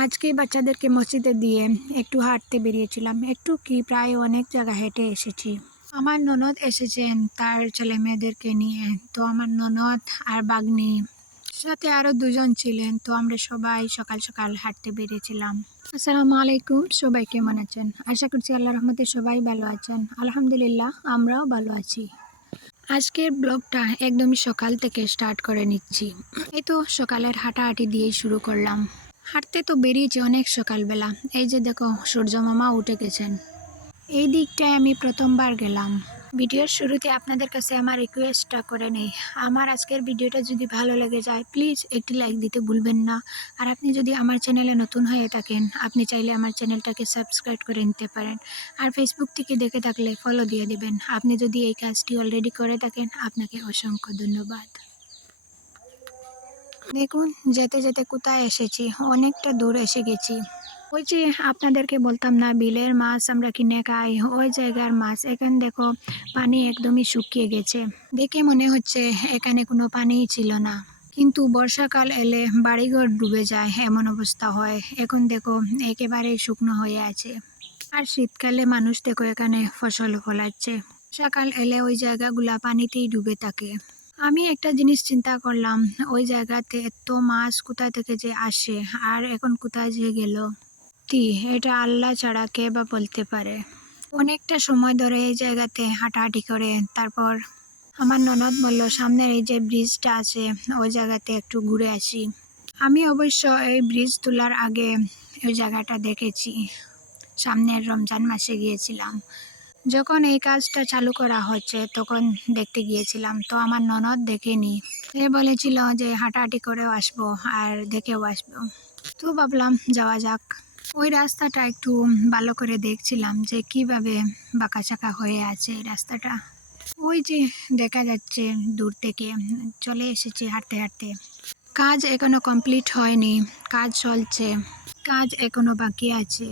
আজকে বাচ্চাদেরকে মসজিদে দিয়ে একটু হাঁটতে বেরিয়েছিলাম। একটু কি প্রায় অনেক জায়গা হেঁটে এসেছি। আমার ননদ এসেছেন তার ছেলে মেয়েদেরকে নিয়ে। তো আমার ননদ আর বাগ্নি সাথে আরো দুজন ছিলেন। তো আমরা সবাই সকাল সকাল হাঁটতে বেরিয়েছিলাম। আসসালামু আলাইকুম, সবাই কেমন আছেন? আশা করছি আল্লাহ রহমতে সবাই ভালো আছেন। আলহামদুলিল্লাহ, আমরাও ভালো আছি। আজকের ব্লগটা একদমই সকাল থেকে স্টার্ট করে নিচ্ছি। এই তো সকালের হাঁটাহাঁটি দিয়েই শুরু করলাম। হাঁটতে তো বেরিয়েছি অনেক সকালবেলা। এই যে দেখো, সূর্য মামা উঠে গেছেন। এই দিকটায় আমি প্রথমবার গেলাম। ভিডিওর শুরুতে আপনাদের কাছে আমার রিকোয়েস্টটা করে নেই, আমার আজকের ভিডিওটা যদি ভালো লেগে যায় প্লিজ একটি লাইক দিতে ভুলবেন না। আর আপনি যদি আমার চ্যানেলে নতুন হয়ে থাকেন, আপনি চাইলে আমার চ্যানেলটাকে সাবস্ক্রাইব করে নিতে পারেন। আর ফেসবুক থেকে দেখে থাকলে ফলো দিয়ে দিবেন। আপনি যদি এই কাজটি অলরেডি করে থাকেন, আপনাকে অসংখ্য ধন্যবাদ। দেখুন, যেতে যেতে কোথায় এসেছি, অনেকটা দূর এসে গেছি। ওই যে আপনাদেরকে বলতাম না, বিলের মাছ আমরা কিনে খাই, ওই জায়গার মাছ। এখানে দেখো, পানি একদমই শুকিয়ে গেছে। দেখে মনে হচ্ছে এখানে কোনো পানিই ছিল না। কিন্তু বর্ষাকাল এলে বাড়িঘর ডুবে যায়, এমন অবস্থা হয়। এখন দেখো একেবারে শুকনো হয়ে আছে। আর শীতকালে মানুষ দেখো এখানে ফসল ফলাচ্ছে। বর্ষাকাল এলে ওই জায়গাগুলা পানিতেই ডুবে থাকে। আমি একটা জিনিস চিন্তা করলাম, ওই জায়গাতে এত মাছ কোথা থেকে যে আসে, আর এখন কোথায় যে গেল। এটা আল্লাহ ছাড়া কে বা বলতে পারে। অনেকটা সময় ধরে এই জায়গাতে হাঁটাহাঁটি করে তারপর আমার ননদ বলল, সামনের এই যে ব্রিজটা আছে ওই জায়গাতে একটু ঘুরে আসি। আমি অবশ্য এই ব্রিজ তোলার আগে ওই জায়গাটা দেখেছি। সামনের রমজান মাসে গিয়েছিলাম, যখন এই কাজটা চালু করা হচ্ছে তখন দেখতে গিয়েছিলাম। তো আমার ননদ দেখেনি, সে বলেছিল যে হাঁটাহাঁটি করেও আসবো আর দেখেও আসবো। তো ভাবলাম যাওয়া যাক। ওই রাস্তাটা একটু ভালো করে দেখছিলাম যে কিভাবে বাঁকাচাকা হয়ে আছে এই রাস্তাটা। ওই যে দেখা যাচ্ছে দূর থেকে, চলে এসেছি হাঁটতে হাঁটতে। কাজ এখনো কমপ্লিট হয়নি, কাজ চলছে, কাজ এখনো বাকি আছে।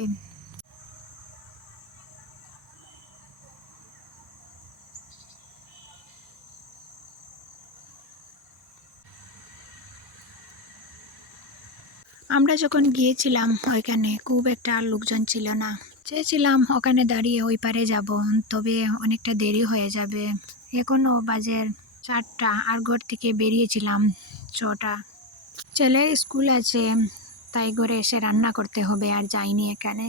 আমরা যখন গিয়েছিলাম ওইখানে খুব একটা লোকজন ছিল না। চেয়েছিলাম ওখানে দাঁড়িয়ে ওই পারে যাব, তবে অনেকটা দেরি হয়ে যাবে। এখনও বাজে 4টা, আর ঘর থেকে বেরিয়েছিলাম 6টা। ছেলের স্কুল আছে, তাই ঘরে এসে রান্না করতে হবে, আর যাইনি এখানে।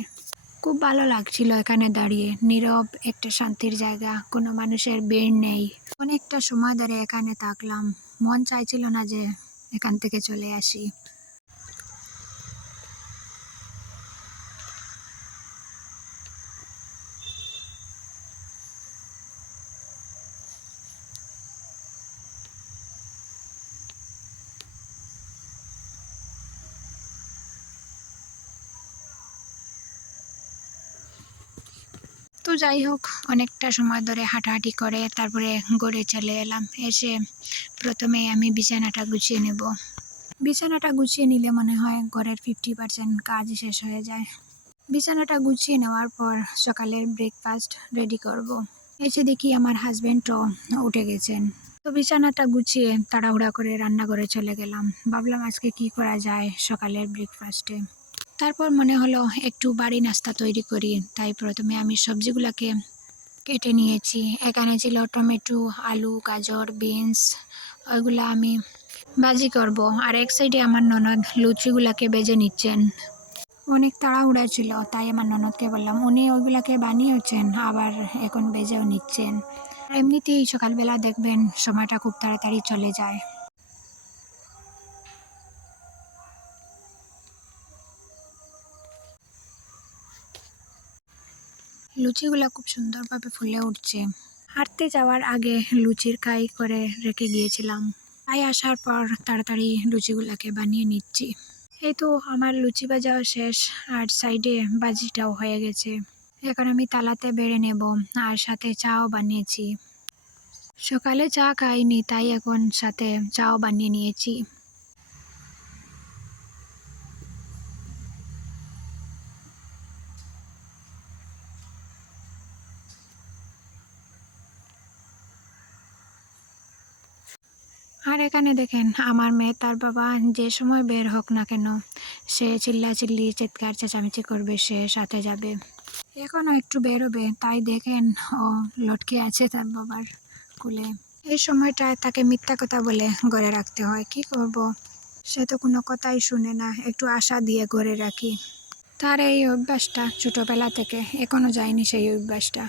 খুব ভালো লাগছিল এখানে দাঁড়িয়ে, নীরব একটা শান্তির জায়গা, কোনো মানুষের ভিড় নেই। অনেকটা সময় ধরে এখানে থাকলাম, মন চাইছিল না যে এখান থেকে চলে আসি। তো যাই হোক, অনেকটা সময় ধরে হাঁটাহাঁটি করে তারপরে ঘরে চলে এলাম। এসে প্রথমে আমি বিছানাটা গুছিয়ে নেব। বিছানাটা গুছিয়ে নিলে মনে হয় ঘরের 50% কাজ শেষ হয়ে যায়। বিছানাটা গুছিয়ে নেওয়ার পর সকালের ব্রেকফাস্ট রেডি করব। এসে দেখি আমার হাজবেন্ডও উঠে গেছেন। তো বিছানাটা গুছিয়ে তাড়াহুড়া করে রান্নাঘরে চলে গেলাম। ভাবলাম আজকে কি করা যায় সকালের ব্রেকফাস্টে। তারপর মনে হলো একটু বাড়ি নাস্তা তৈরি করি, তাই প্রথমে আমি সবজিগুলোকে কেটে নিয়েছি। এখানে ছিল টমেটো, আলু, গাজর, বিনস, ওইগুলো আমি ভাজি করব। আর এক সাইডে আমার ননদ লুচিগুলাকে বেজে নিচ্ছেন। অনেক তাড়াহুড়া ছিল, তাই আমার ননদকে বললাম, উনি ওইগুলাকে বানিয়েছেন আবার এখন বেজেও নিচ্ছেন। এমনিতেই সকালবেলা দেখবেন সময়টা খুব তাড়াতাড়ি চলে যায়। লুচিগুলা খুব সুন্দরভাবে ফুলে উঠছে। হাঁটতে যাওয়ার আগে লুচির কাই করে রেখে গিয়েছিলাম, তাই আসার পর তাড়াতাড়ি লুচিগুলাকে বানিয়ে নিচ্ছি। এই তো আমার লুচি ভাজাও শেষ, আর সাইডে ভাজিটাও হয়ে গেছে। এখন আমি তালাতে বেড়ে নেব, আর সাথে চাও বানিয়েছি। সকালে চা খাইনি, তাই এখন সাথে চাও বানিয়ে নিয়েছি। আর এখানে দেখেন আমার মেয়ে তার বাবা যে সময় বের হোক না কেন সে চিল্লাচিল্লি চিৎকার চেঁচামেচি করবে, সে সাথে যাবে। এখনও একটু বেরোবে, তাই দেখেন ও লটকে আছে তার বাবার কোলে। এই সময়টায় তাকে মিথ্যা কথা বলে ঘরে রাখতে হয়, কি করব। সে তো কোনো কথাই শুনে না, একটু আশা দিয়ে ঘরে রাখি। তার এই অভ্যাসটা ছোটবেলা থেকে এখনো যায়নি সেই অভ্যাসটা।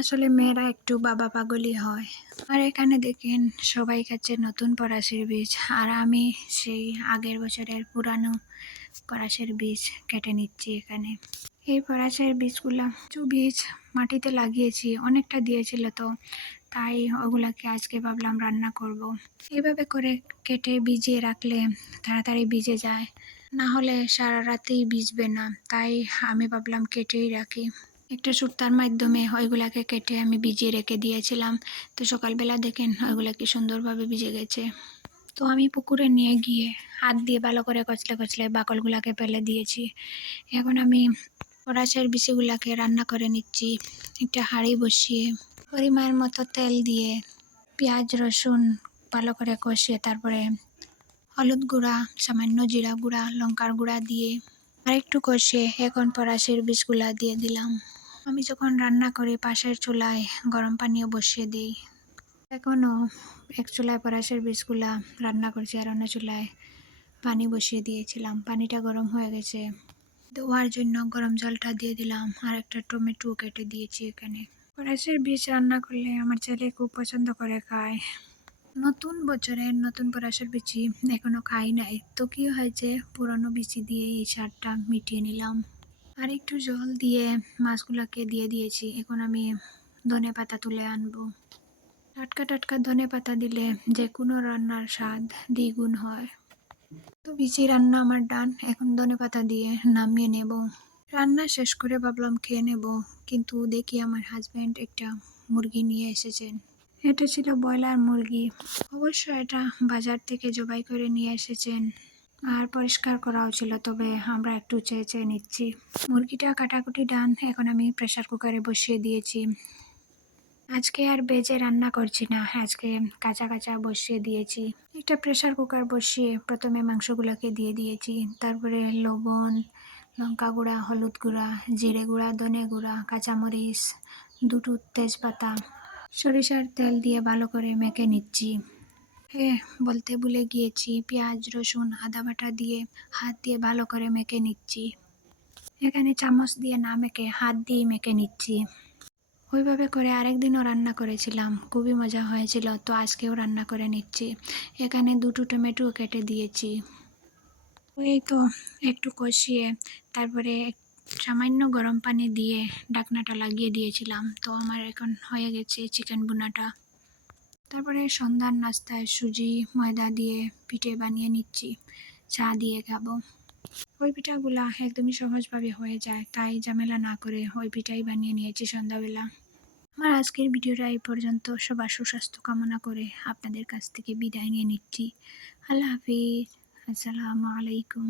আসলে মেয়েরা একটু বাবা পাগলই হয়। আর এখানে দেখেন সবাই খাচ্ছে নতুন পরাশির বীজ, আর আমি সেই আগের বছরের পুরানো পরাশের বীজ কেটে নিচ্ছি এখানে। এই পরাশের বীজগুলা কিছু বীজ মাটিতে লাগিয়েছি, অনেকটা দিয়েছিল তো, তাই ওগুলাকে আজকে ভাবলাম রান্না করব। এইভাবে করে কেটে ভিজিয়ে রাখলে তাড়াতাড়ি ভিজে যায়, না হলে সারা রাতেই ভিজবে না, তাই আমি ভাবলাম কেটেই রাখি। একটা সুতার মাধ্যমে ওইগুলাকে কেটে আমি ভিজিয়ে রেখে দিয়েছিলাম, তো সকালবেলা দেখেন ওইগুলা কি সুন্দরভাবে ভিজে গেছে। তো আমি পুকুরে নিয়ে গিয়ে হাত দিয়ে ভালো করে কচলে কচলে বাকলগুলাকে ফেলে দিয়েছি। এখন আমি পরাশের বিচিগুলাকে রান্না করে নিচ্ছি। একটা হাঁড়ি বসিয়ে পরিমাণ মতো তেল দিয়ে পেঁয়াজ রসুন ভালো করে কষিয়ে তারপরে হলুদ গুঁড়া, সামান্য জিরা গুঁড়া, লঙ্কার গুঁড়া দিয়ে আরেকটু কষিয়ে এখন পরাশের বীজগুলা দিয়ে দিলাম। আমি যখন রান্না করি পাশের চুলায় গরম পানিও বসিয়ে দিই। এখনও এক চুলায় পরাশের বীজগুলা রান্না করছি, আর অন্য চুলায় পানি বসিয়ে দিয়েছিলাম। পানিটা গরম হয়ে গেছে, ধোয়ার জন্য গরম জলটা দিয়ে দিলাম, আর একটা টমেটো কেটে দিয়েছি এখানে। পরাশের বীজ রান্না করলে আমার ছেলে খুব পছন্দ করে খায়। নতুন বছরের নতুন পরাশের বিচি এখনো খাই নাই, তো কি হয়েছে পুরনো বিচি দিয়ে এই স্বাদটা মিটিয়ে নিলাম। আর একটু জল দিয়ে মাছগুলোকে দিয়ে দিয়েছি। এখন আমি ধনে পাতা তুলে আনবো। টাটকা টাটকা ধনে পাতা দিলে যে কোনো রান্নার স্বাদ দ্বিগুণ হয়। তো বিচি রান্না আমার ডান, এখন ধনে পাতা দিয়ে নামিয়ে নেব। রান্না শেষ করে ভাবলাম খেয়ে নেব, কিন্তু দেখি আমার হাজব্যান্ড একটা মুরগি নিয়ে এসেছেন। এটা ছিল ব্রয়লার মুরগি। অবশ্য এটা বাজার থেকে জবাই করে নিয়ে এসেছেন, আর পরিষ্কার করাও ছিল, তবে আমরা একটু চেয়ে চেয়ে নিচ্ছি। মুরগিটা কাটাকুটি ডান, এখন আমি প্রেসার কুকারে বসিয়ে দিয়েছি। আজকে আর ভেজে রান্না করছি না, আজকে কাঁচা কাঁচা বসিয়ে দিয়েছি। একটা প্রেসার কুকার বসিয়ে প্রথমে মাংসগুলোকে দিয়ে দিয়েছি, তারপরে লবণ, লঙ্কা গুঁড়া, হলুদ গুঁড়া, জিরে গুঁড়া, ধনে গুঁড়া, কাঁচামরিচ, দুটো তেজপাতা, সরিষার তেল দিয়ে ভালো করে মেখে নিচ্ছি। বলতে ভুলে গিয়েছি, পেঁয়াজ রসুন আদা বাটা দিয়ে হাত দিয়ে ভালো করে মেখে নিচ্ছি। এখানে চামচ দিয়ে না মেখে হাত দিয়ে মেখে নিচ্ছি। ওইভাবে করে আরেকদিনও রান্না করেছিলাম, খুবই মজা হয়েছিল, তো আজকেও রান্না করে নিচ্ছি। এখানে দুটো টমেটো কেটে দিয়েছি। এই তো একটু কষিয়ে তারপরে সামান্য গরম পানি দিয়ে ঢাকনাটা লাগিয়ে দিয়েছিলাম, তো আমার এখন হয়ে গেছে চিকেন ভুনাটা। তারপরে সন্ধ্যার নাস্তায় সুজি ময়দা দিয়ে পিঠে বানিয়ে নিচ্ছি, চা দিয়ে খাবো। ওই পিঠাগুলা একদমই সহজভাবে হয়ে যায়, তাই ঝামেলা না করে ওই পিঠাই বানিয়ে নিয়েছি সন্ধ্যাবেলা। আমার আজকের ভিডিওটা এই পর্যন্ত। সবার সুস্বাস্থ্য কামনা করে আপনাদের কাছ থেকে বিদায় নিয়ে নিচ্ছি। আল্লাহ হাফিজ। আসসালামু আলাইকুম।